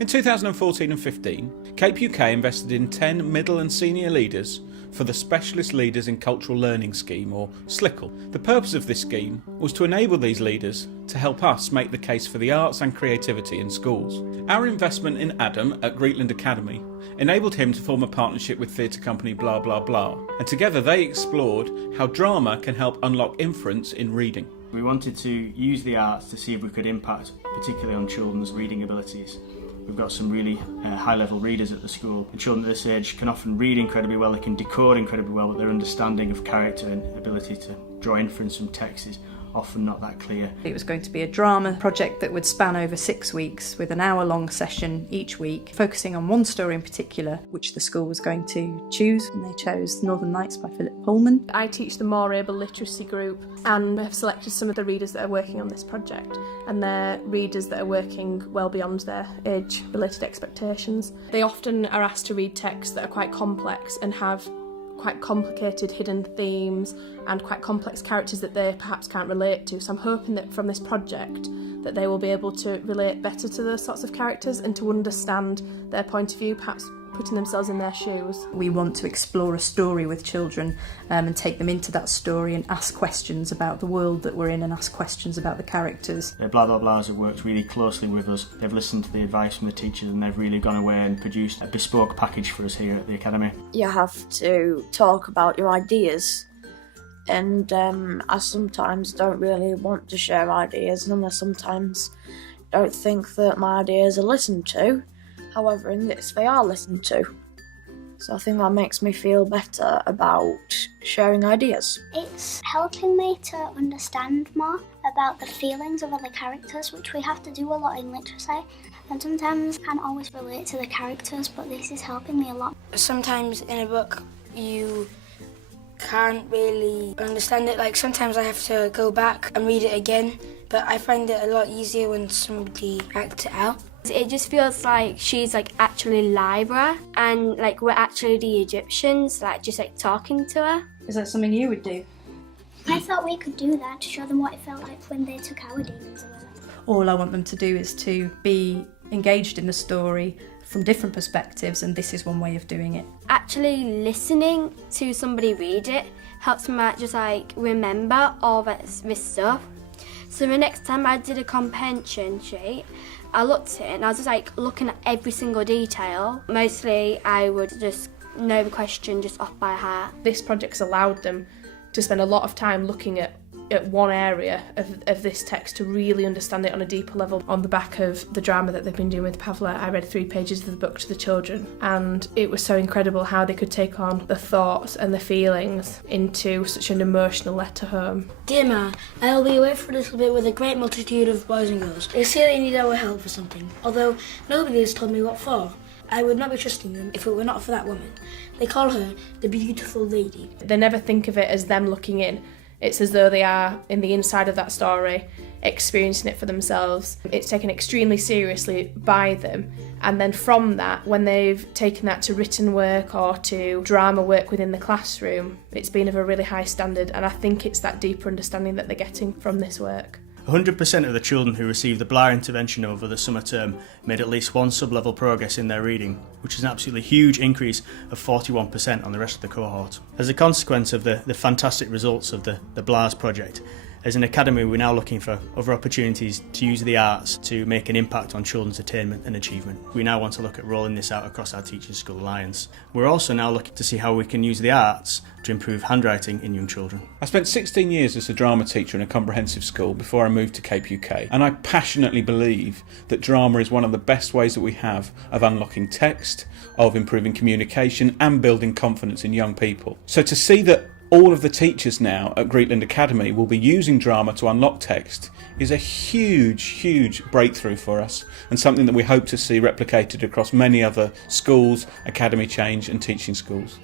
In 2014 and 15, CapeUK invested in 10 middle and senior leaders for the Specialist Leaders in Cultural Learning scheme, or SLICL. The purpose of this scheme was to enable these leaders to help us make the case for the arts and creativity in schools. Our investment in Adam at Greetland Academy enabled him to form a partnership with theatre company Blah Blah Blah, and together they explored how drama can help unlock inference in reading. We wanted to use the arts to see if we could impact particularly on children's reading abilities. We've got some really high-level readers at the school. The children at this age can often read incredibly well, they can decode incredibly well, but their understanding of character and ability to draw inference from text is often not that clear. It was going to be a drama project that would span over 6 weeks with an hour-long session each week, focusing on one story in particular, which the school was going to choose, and they chose Northern Lights by Philip Pullman. I teach the More Able Literacy group and have selected some of the readers that are working on this project, and they're readers that are working well beyond their age-related expectations. They often are asked to read texts that are quite complex and have quite complicated hidden themes and quite complex characters that they perhaps can't relate to. So I'm hoping that from this project that they will be able to relate better to those sorts of characters and to understand their point of view, perhaps putting themselves in their shoes. We want to explore a story with children and take them into that story and ask questions about the world that we're in and ask questions about the characters. Blah Blah Blahs have worked really closely with us. They've listened to the advice from the teachers and they've really gone away and produced a bespoke package for us here at the Academy. You have to talk about your ideas, and I sometimes don't really want to share ideas, and I sometimes don't think that my ideas are listened to. However, in this, they are listened to. So I think that makes me feel better about sharing ideas. It's helping me to understand more about the feelings of other characters, which we have to do a lot in literacy. And sometimes I can't always relate to the characters, but this is helping me a lot. Sometimes in a book you can't really understand it. Like sometimes I have to go back and read it again, but I find it a lot easier when somebody acts it out. It just feels like she's like actually Lyra and like we're actually the Egyptians, like just like talking to her. Is that something you would do? I thought we could do that to show them what it felt like when they took our demons away. All I want them to do is to be engaged in the story from different perspectives, and this is one way of doing it. Actually listening to somebody read it helps me just like remember all this stuff. So the next time I did a comprehension sheet, I looked at it and I was just like looking at every single detail. Mostly I would just know the question just off by heart. This project's allowed them to spend a lot of time looking at one area of this text to really understand it on a deeper level. On the back of the drama that they've been doing with Pavla, I read 3 pages of the book to the children, and it was so incredible how they could take on the thoughts and the feelings into such an emotional letter home. Dear Ma, I will be away for a little bit with a great multitude of boys and girls. They say they need our help for something, although nobody has told me what for. I would not be trusting them if it were not for that woman. They call her the beautiful lady. They never think of it as them looking in. It's as though they are in the inside of that story, experiencing it for themselves. It's taken extremely seriously by them. And then from that, when they've taken that to written work or to drama work within the classroom, it's been of a really high standard. And I think it's that deeper understanding that they're getting from this work. 100% of the children who received the Blah intervention over the summer term made at least one sub-level progress in their reading, which is an absolutely huge increase of 41% on the rest of the cohort. As a consequence of the fantastic results of the Blahs project, as an academy we're now looking for other opportunities to use the arts to make an impact on children's attainment and achievement. We now want to look at rolling this out across our Teachers School Alliance. We're also now looking to see how we can use the arts to improve handwriting in young children. I spent 16 years as a drama teacher in a comprehensive school before I moved to CapeUK, and I passionately believe that drama is one of the best ways that we have of unlocking text, of improving communication and building confidence in young people. So to see that all of the teachers now at Greetland Academy will be using drama to unlock text is a huge breakthrough for us, and something that we hope to see replicated across many other schools, academy change and teaching schools.